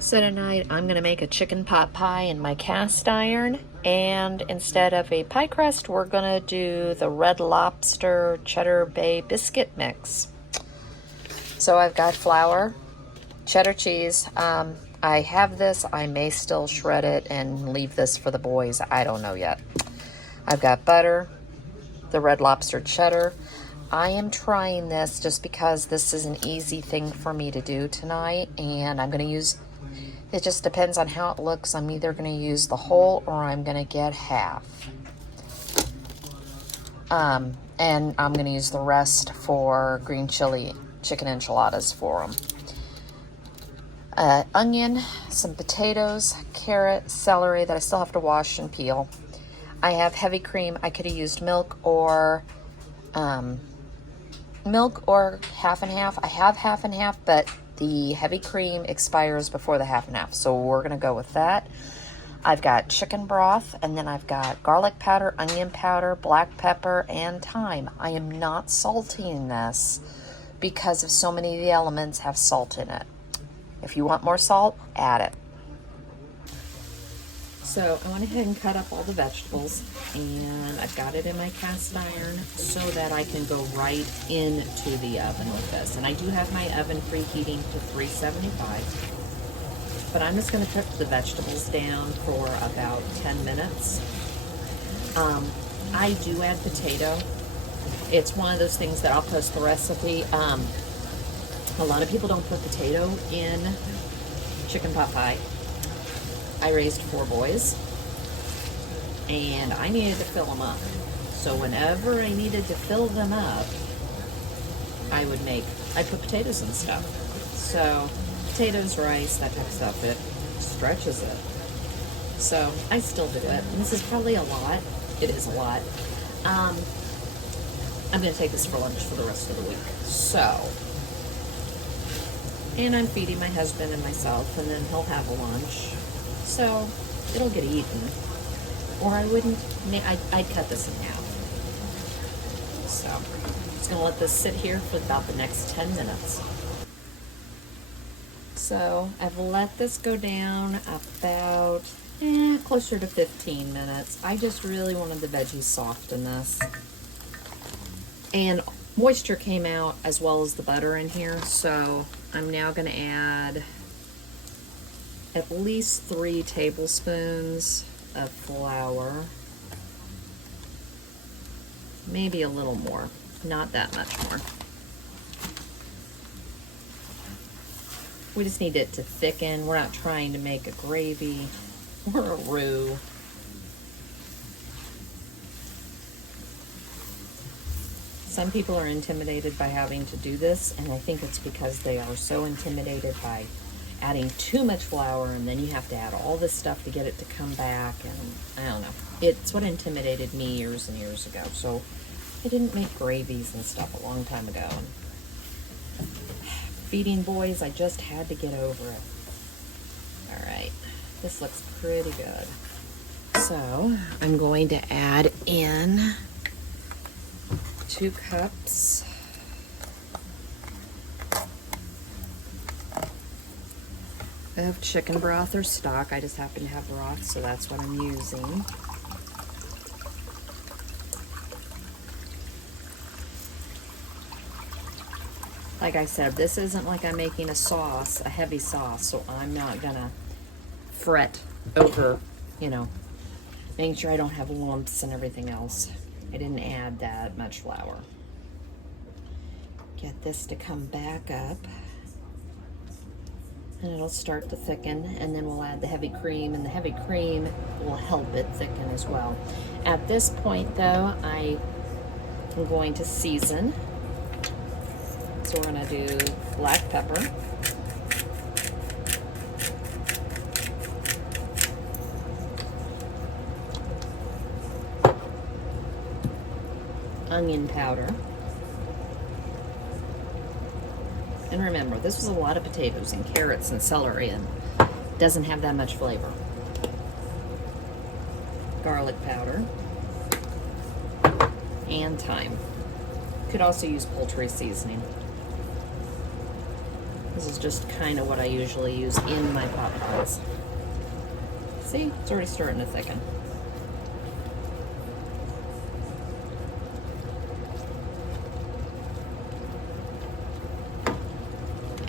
So tonight I'm going to make a chicken pot pie in my cast iron, and instead of a pie crust we're going to do the Red Lobster Cheddar Bay biscuit mix. So I've got flour, cheddar cheese. I have this. I may still shred it and leave this for the boys. I don't know yet. I've got butter, the Red Lobster cheddar. I am trying this just because this is an easy thing for me to do tonight, and I'm going to use, it just depends on how it looks. I'm either going to use the whole or I'm going to get half. And I'm going to use the rest for green chili chicken enchiladas for them. Onion, some potatoes, carrot, celery that I still have to wash and peel. I have heavy cream. I could have used milk or half and half. I have half and half, but the heavy cream expires before the half and half, so we're gonna go with that. I've got chicken broth, and then I've got garlic powder, onion powder, black pepper, and thyme. I am not salting this because of so many of the elements have salt in it. If you want more salt, add it. So I went ahead and cut up all the vegetables, and I've got it in my cast iron so that I can go right into the oven with this. And I do have my oven preheating to 375, but I'm just going to cook the vegetables down for about 10 minutes. I do add potato. It's one of those things that I'll post the recipe. A lot of people don't put potato in chicken pot pie. I raised 4 boys, and I needed to fill them up. So whenever I needed to fill them up, I'd put potatoes and stuff. So potatoes, rice, that type of stuff, it stretches it. So I still do it. And this is probably a lot. It is a lot. I'm going to take this for lunch for the rest of the week. So, and I'm feeding my husband and myself, and then he'll have a lunch. So it'll get eaten, or I wouldn't. I'd cut this in half. So just gonna let this sit here for about the next 10 minutes. So I've let this go down about closer to 15 minutes. I just really wanted the veggies soft in this, and moisture came out as well as the butter in here. So I'm now gonna add at least 3 tablespoons of flour, maybe a little more, not that much more. We just need it to thicken. We're not trying to make a gravy or a roux. Some people are intimidated by having to do this, and I think it's because they are so intimidated by adding too much flour, and then you have to add all this stuff to get it to come back, and I don't know. It's what intimidated me years and years ago. So I didn't make gravies and stuff a long time ago. And feeding boys, I just had to get over it. All right, this looks pretty good. So I'm going to add in 2 cups of chicken broth or stock. I just happen to have broth, so that's what I'm using. Like I said, this isn't like I'm making a sauce, a heavy sauce, so I'm not gonna fret over, making sure I don't have lumps and everything else. I didn't add that much flour. Get this to come back up, and it'll start to thicken, and then we'll add the heavy cream, and the heavy cream will help it thicken as well. At this point though, I am going to season. So we're gonna do black pepper, onion powder, and remember, this was a lot of potatoes and carrots and celery, and doesn't have that much flavor. Garlic powder and thyme. Could also use poultry seasoning. This is just kind of what I usually use in my pot pies. See, it's already starting to thicken.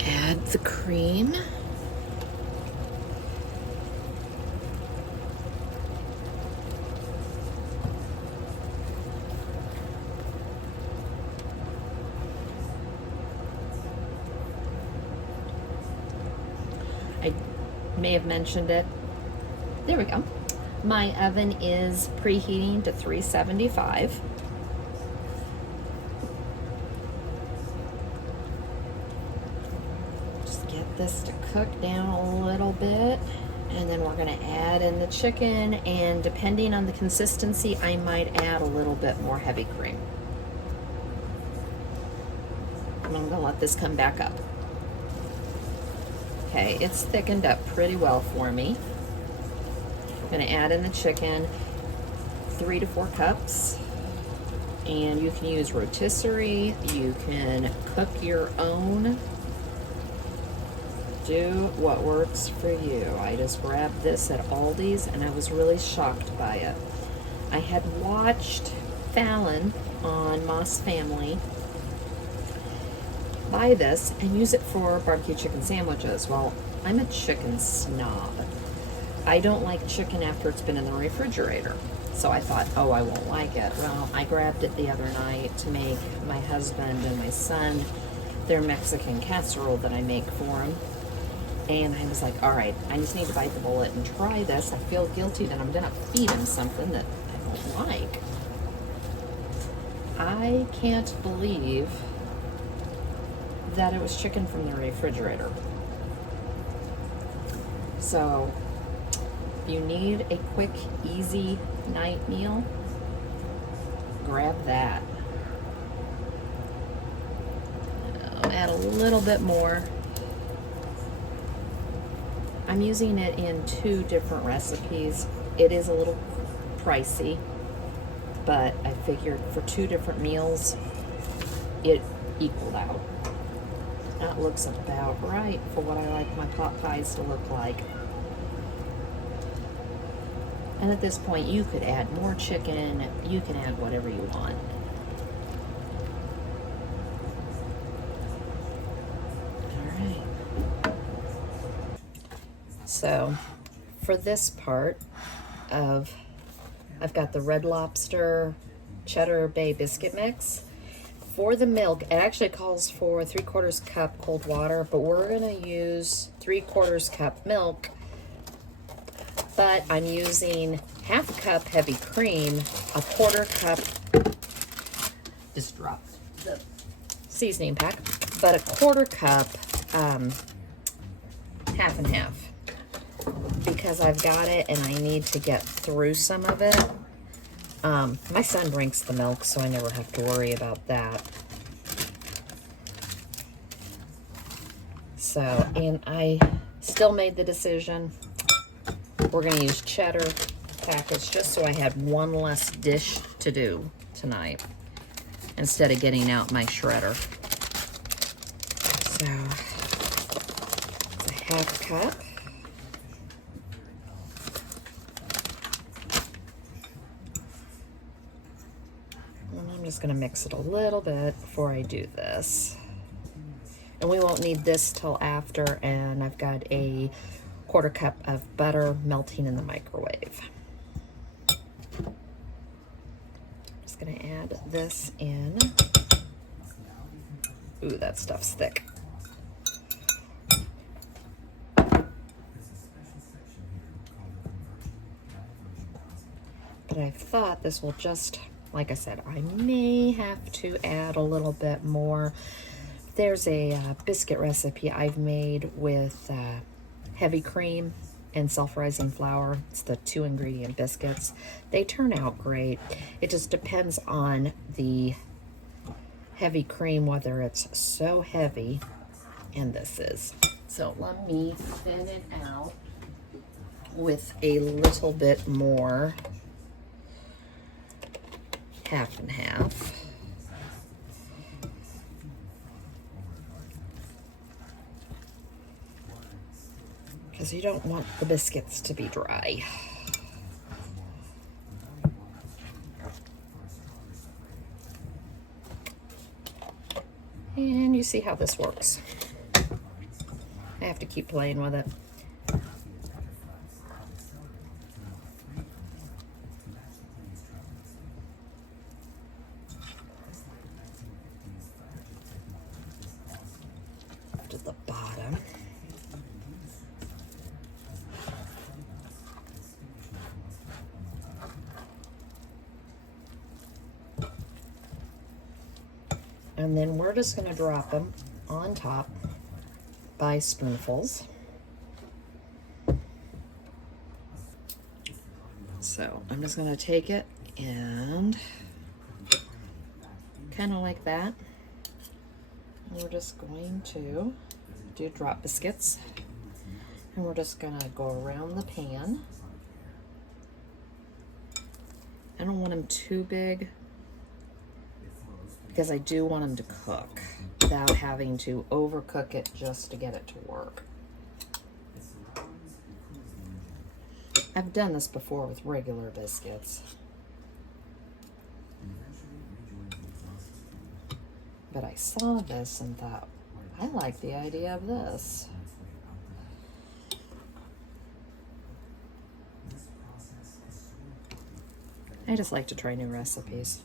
Add the cream. I may have mentioned it. There we go. My oven is preheating to 375. Just get this to cook down a little bit, and then we're going to add in the chicken, and depending on the consistency, I might add a little bit more heavy cream. And I'm going to let this come back up. Okay, it's thickened up pretty well for me. I'm going to add in the chicken, 3 to 4 cups. And you can use rotisserie, you can cook your own. Do what works for you. I just grabbed this at Aldi's and I was really shocked by it. I had watched Fallon on Moss Family buy this and use it for barbecue chicken sandwiches. Well, I'm a chicken snob. I don't like chicken after it's been in the refrigerator. So I thought, oh, I won't like it. Well, I grabbed it the other night to make my husband and my son their Mexican casserole that I make for them. And I was like, all right, I just need to bite the bullet and try this. I feel guilty that I'm gonna feed him something that I don't like. I can't believe that it was chicken from the refrigerator. So if you need a quick, easy night meal, grab that. I'll add a little bit more. I'm using it in 2 different recipes. It is a little pricey, but I figured for 2 different meals, it equaled out. That looks about right for what I like my pot pies to look like. And at this point, you could add more chicken. You can add whatever you want. All right. So, for this part of, I've got the Red Lobster Cheddar Bay biscuit mix. For the milk, it actually calls for 3/4 cup cold water, but we're gonna use 3/4 cup milk. But I'm using 1/2 cup heavy cream, 1/4 cup, just dropped the seasoning pack, but 1/4 cup, half and half, because I've got it and I need to get through some of it. My son drinks the milk, so I never have to worry about that. So, and I still made the decision. We're going to use cheddar package just so I had one less dish to do tonight instead of getting out my shredder. So, it's a 1/2 cup. And I'm just going to mix it a little bit before I do this. And we won't need this till after, and I've got a 1/4 cup of butter melting in the microwave. Just gonna add this in. Ooh, that stuff's thick. But I thought this will just, like I said, I may have to add a little bit more. There's a biscuit recipe I've made with heavy cream and self-rising flour. It's the 2 ingredient biscuits. They turn out great. It just depends on the heavy cream, whether it's so heavy, and this is. So let me thin it out with a little bit more, 1/2 and 1/2. because you don't want the biscuits to be dry. And you see how this works. I have to keep playing with it. To the bottom. And then we're just going to drop them on top by spoonfuls. So I'm just going to take it and kind of like that. And we're just going to do drop biscuits. And we're just going to go around the pan. I don't want them too big, because I do want them to cook without having to overcook it just to get it to work. I've done this before with regular biscuits, but I saw this and thought, I like the idea of this. I just like to try new recipes.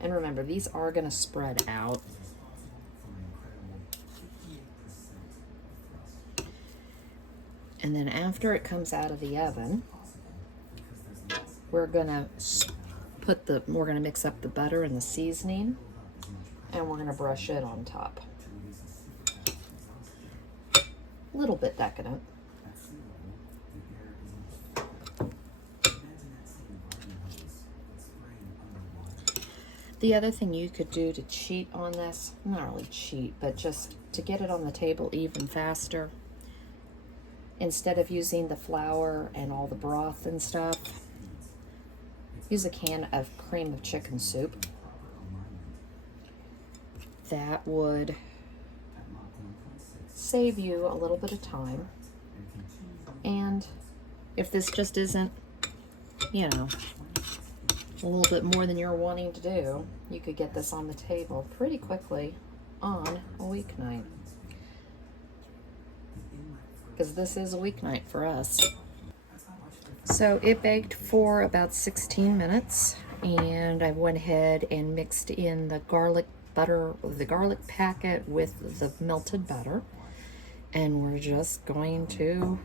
And remember, these are going to spread out. And then after it comes out of the oven, we're going to mix up the butter and the seasoning, and we're going to brush it on top. A little bit decadent. The other thing you could do to cheat on this, not really cheat, but just to get it on the table even faster, instead of using the flour and all the broth and stuff, use a can of cream of chicken soup. That would save you a little bit of time. And if this just isn't, you know, a little bit more than you're wanting to do, you could get this on the table pretty quickly on a weeknight. Because this is a weeknight for us. So it baked for about 16 minutes, and I went ahead and mixed in the garlic packet with the melted butter, and we're just going to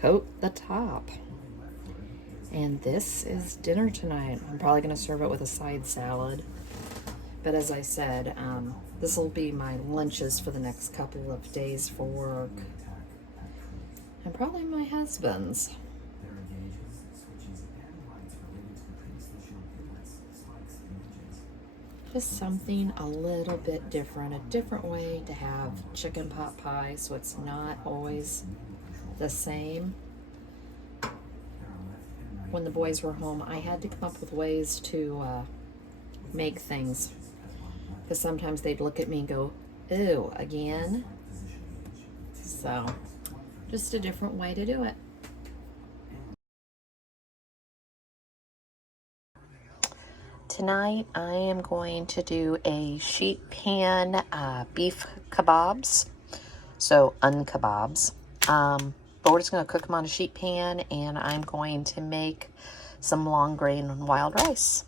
coat the top. And this is dinner tonight. I'm probably going to serve it with a side salad. But as I said, this will be my lunches for the next couple of days for work. And probably my husband's. Just something a little bit different, a different way to have chicken pot pie so it's not always the same. When the boys were home, I had to come up with ways to make things, because sometimes they'd look at me and go, "Ew, again?" So, just a different way to do it. Tonight, I am going to do a sheet pan beef kebabs, so unkebabs. But we're just going to cook them on a sheet pan, and I'm going to make some long grain wild rice.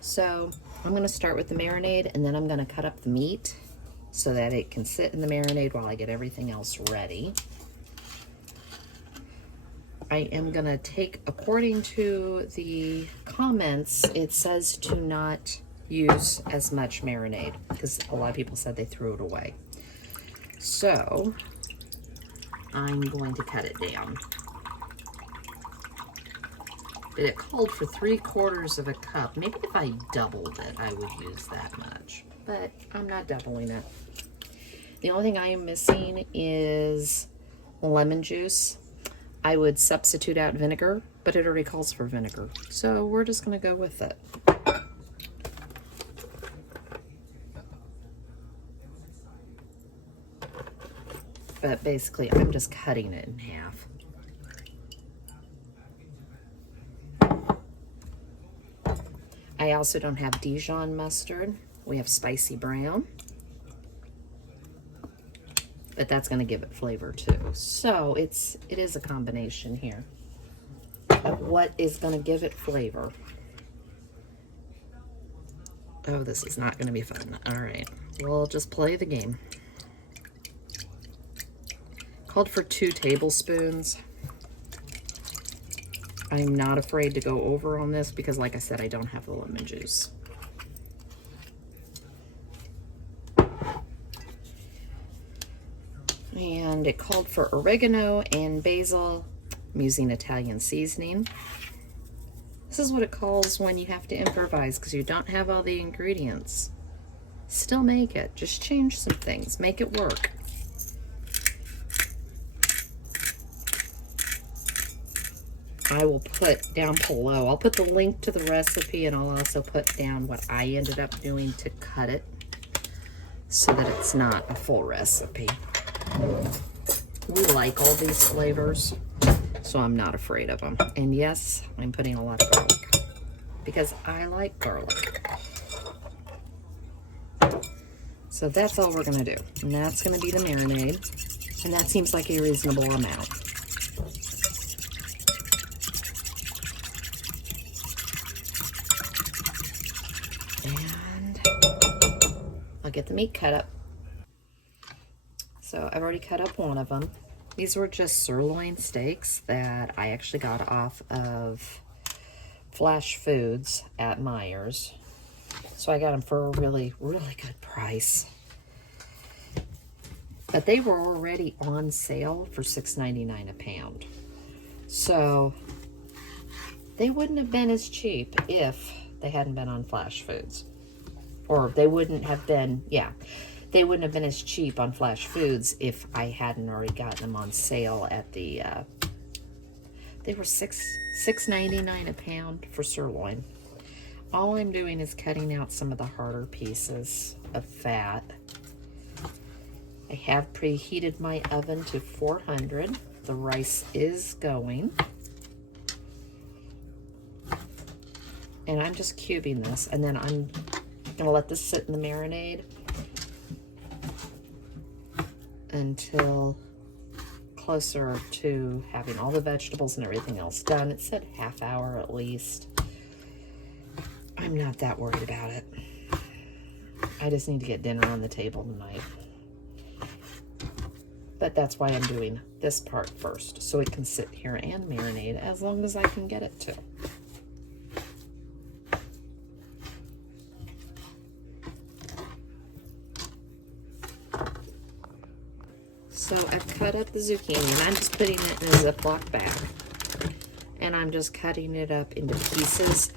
So I'm going to start with the marinade, and then I'm going to cut up the meat so that it can sit in the marinade while I get everything else ready. I am going to take, according to the comments, it says to not use as much marinade, because a lot of people said they threw it away. So I'm going to cut it down. It called for 3/4 of a cup. Maybe if I doubled it, I would use that much, but I'm not doubling it. The only thing I am missing is lemon juice. I would substitute out vinegar, but it already calls for vinegar. So we're just gonna go with it. but basically I'm just cutting it in half. I also don't have Dijon mustard. We have spicy brown. But that's going to give it flavor too. So it is a combination here of what is going to give it flavor. Oh, this is not going to be fun. All right, we'll just play the game. Called for 2 tablespoons. I'm not afraid to go over on this because, like I said, I don't have the lemon juice. And it called for oregano and basil. I'm using Italian seasoning. This is what it calls when you have to improvise because you don't have all the ingredients. Still make it. Just change some things. Make it work. I will put down below. I'll put the link to the recipe, and I'll also put down what I ended up doing to cut it so that it's not a full recipe. We like all these flavors, so I'm not afraid of them. And yes, I'm putting a lot of garlic because I like garlic. So that's all we're going to do. And that's going to be the marinade. And that seems like a reasonable amount. And I'll get the meat cut up. So I've already cut up one of them. These were just sirloin steaks that I actually got off of Flash Foods at Meijer's. So I got them for a really, really good price. But they were already on sale for $6.99 a pound. So they wouldn't have been as cheap if they hadn't been on Flash Foods. Or they wouldn't have been, yeah. They wouldn't have been as cheap on Flash Foods if I hadn't already gotten them on sale at the, they were $6.99 a pound for sirloin. All I'm doing is cutting out some of the harder pieces of fat. I have preheated my oven to 400. The rice is going. And I'm just cubing this, and then I'm gonna let this sit in the marinade until closer to having all the vegetables and everything else done. It said half hour at least. I'm not that worried about it. I just need to get dinner on the table tonight. But that's why I'm doing this part first, so it can sit here and marinate as long as I can get it to. So I've cut up the zucchini, and I'm just putting it in a Ziploc bag. And I'm just cutting it up into pieces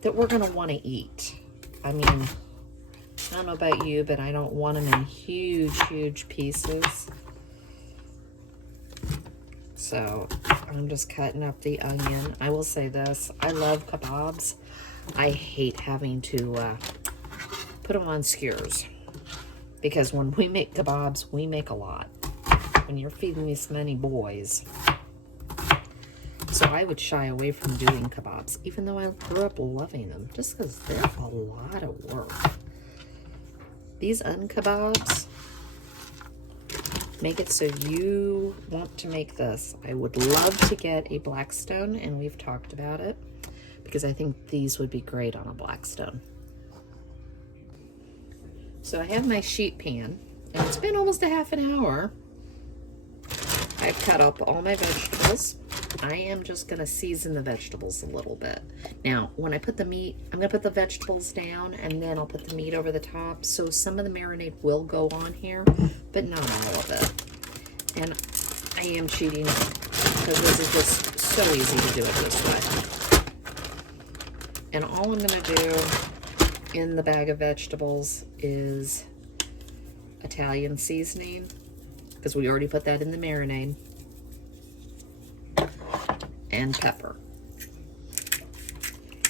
that we're going to want to eat. I mean, I don't know about you, but I don't want them in huge, huge pieces. So I'm just cutting up the onion. I will say this, I love kebabs. I hate having to put them on skewers. Because when we make kebabs, we make a lot. When you're feeding this many boys. So I would shy away from doing kebabs, even though I grew up loving them, just because they're a lot of work. These unkebabs make it so you want to make this. I would love to get a Blackstone, and we've talked about it, because I think these would be great on a Blackstone. So I have my sheet pan, and it's been almost a half an hour. I've cut up all my vegetables. I am just going to season the vegetables a little bit. Now, when I put the meat, I'm going to put the vegetables down, and then I'll put the meat over the top. So some of the marinade will go on here, but not all of it. And I am cheating because this is just so easy to do it this way. And all I'm going to do in the bag of vegetables is Italian seasoning, because we already put that in the marinade, and pepper.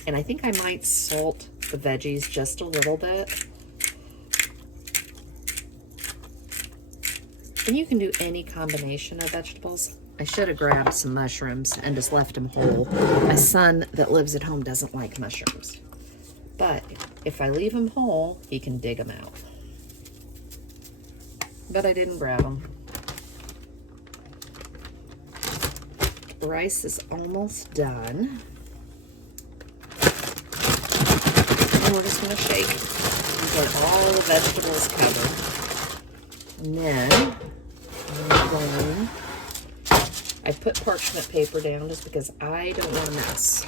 And I think I might salt the veggies just a little bit. And you can do any combination of vegetables. I should have grabbed some mushrooms and just left them whole. My son that lives at home doesn't like mushrooms. But if I leave them whole, he can dig them out. But I didn't grab them. Rice is almost done. And we're just going to shake and get all the vegetables covered. And then I'm going, I put parchment paper down just because I don't want to mess.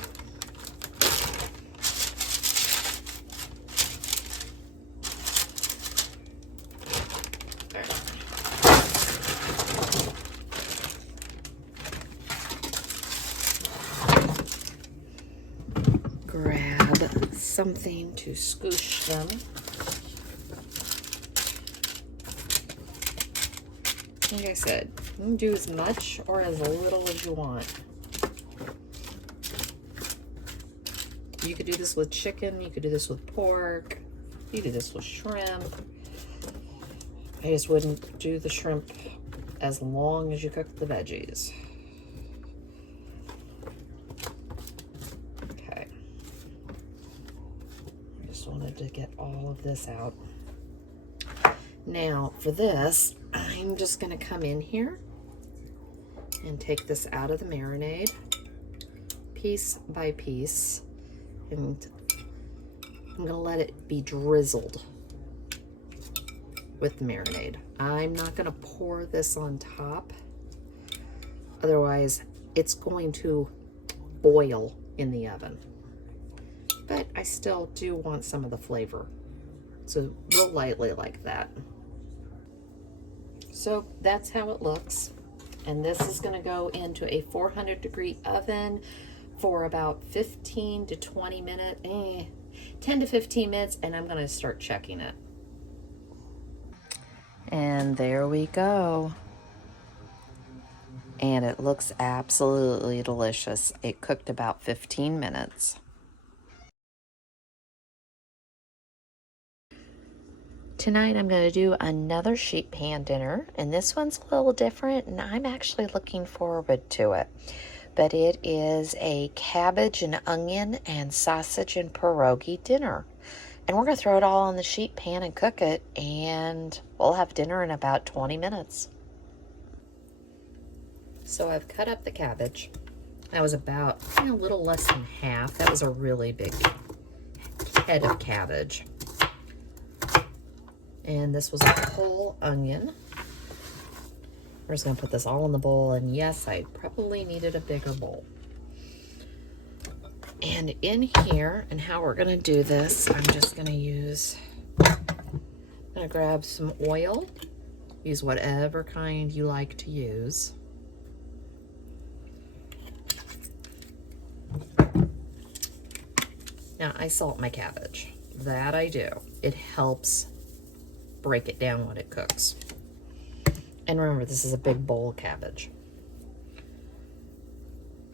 Grab something to scoosh them. Like I said, you can do as much or as little as you want. You could do this with chicken, you could do this with pork, you could do this with shrimp. I just wouldn't do the shrimp as long as you cook the veggies. Okay. I just wanted to get all of this out. Now for this, I'm just going to come in here and take this out of the marinade piece by piece, and I'm going to let it be drizzled with the marinade. I'm not going to pour this on top, otherwise it's going to boil in the oven. But I still do want some of the flavor, so real lightly like that. So that's how it looks. And this is going to go into a 400-degree oven for about 15 to 20 minutes, 10 to 15 minutes, and I'm going to start checking it. And there we go. And it looks absolutely delicious. It cooked about 15 minutes. Tonight I'm going to do another sheet pan dinner, and this one's a little different, and I'm actually looking forward to it. But it is a cabbage and onion and sausage and pierogi dinner. And we're going to throw it all on the sheet pan and cook it, and we'll have dinner in about 20 minutes. So I've cut up the cabbage. That was about a little less than half. That was a really big head of cabbage. And this was a whole onion. We're just going to put this all in the bowl. And yes, I probably needed a bigger bowl. And in here, and how we're going to do this, I'm just going to use, I'm going to grab some oil. Use whatever kind you like to use. Now, I salt my cabbage. That I do. It helps break it down when it cooks. And remember, this is a big bowl of cabbage.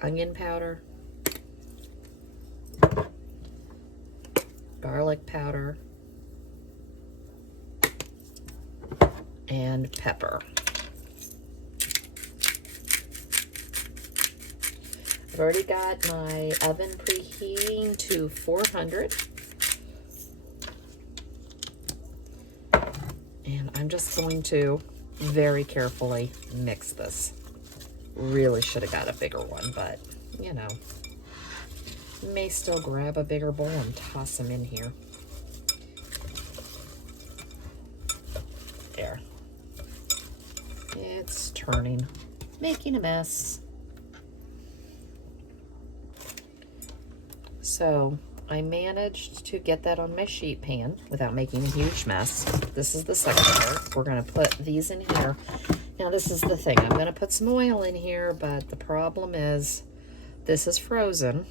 Onion powder, garlic powder, and pepper. I've already got my oven preheating to 400. And I'm just going to very carefully mix this. Really should have got a bigger one, but you know, may still grab a bigger bowl and toss them in here. There. It's turning, making a mess. So I managed to get that on my sheet pan without making a huge mess. This is the second part. We're going to put these in here. Now this is the thing. I'm going to put some oil in here, but the problem is this is frozen.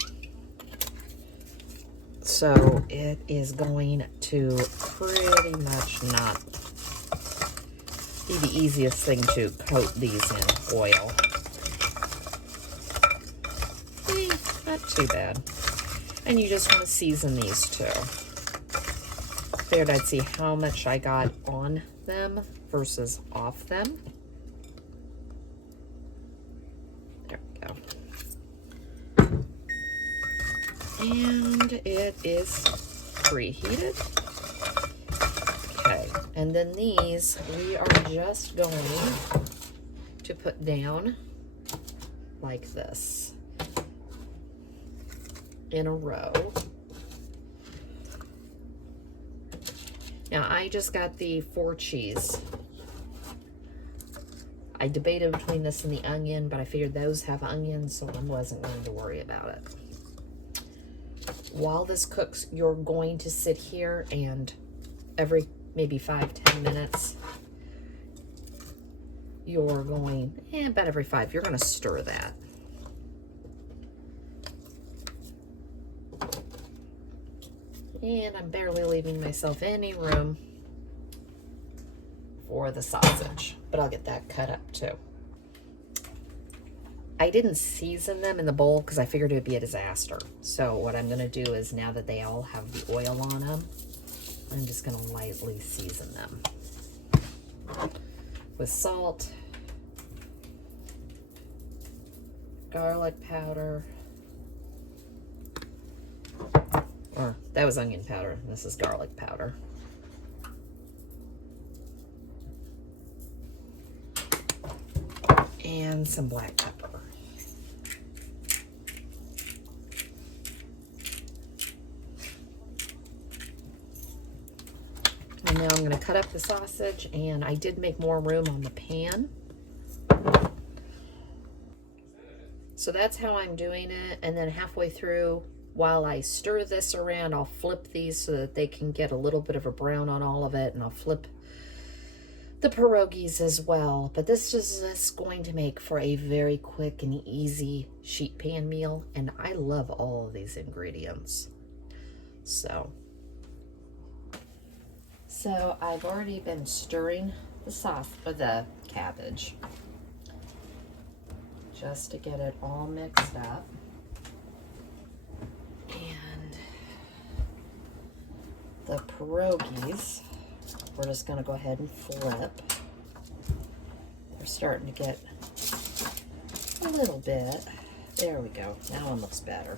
So it is going to pretty much not be the easiest thing to coat these in oil. Not too bad. And you just want to season these too. Figured I'd see how much I got on them versus off them. And it is preheated. Okay, and then these we are just going to put down like this in a row. Now I just got the 4 cheese. I debated between this and the onion, but I figured those have onions, so I wasn't going to worry about it. While this cooks, you're going to sit here and every maybe 5-10 minutes, you're going, about every 5, you're going to stir that. And I'm barely leaving myself any room for the sausage, but I'll get that cut up too. I didn't season them in the bowl because I figured it would be a disaster. So what I'm going to do is, now that they all have the oil on them, I'm just going to lightly season them with salt, garlic powder, or that was onion powder, this is garlic powder. And some black pepper. And now I'm going to cut up the sausage, and I did make more room on the pan. So that's how I'm doing it. And then halfway through, while I stir this around, I'll flip these so that they can get a little bit of a brown on all of it, and I'll flip the pierogies as well. But this is just going to make for a very quick and easy sheet pan meal, and I love all of these ingredients. So I've already been stirring the sauce or the cabbage just to get it all mixed up. And the pierogies, we're just going to go ahead and flip. They're starting to get a little bit. There we go. That one looks better.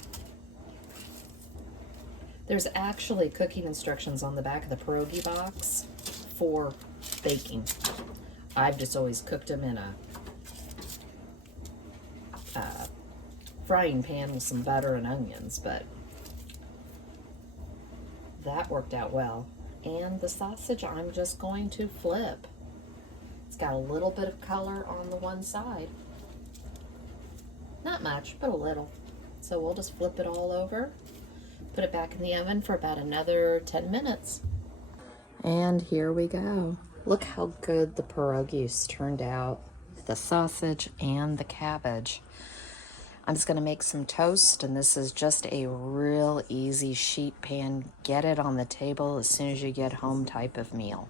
There's actually cooking instructions on the back of the pierogi box for baking. I've just always cooked them in a frying pan with some butter and onions, but that worked out well. And the sausage I'm just going to flip. It's got a little bit of color on the one side. Not much, but a little. So we'll just flip it all over, put it back in the oven for about another 10 minutes. And here we go. Look how good the pierogies turned out. The sausage and the cabbage. I'm just going to make some toast, and this is just a real easy sheet pan, get it on the table as soon as you get home type of meal.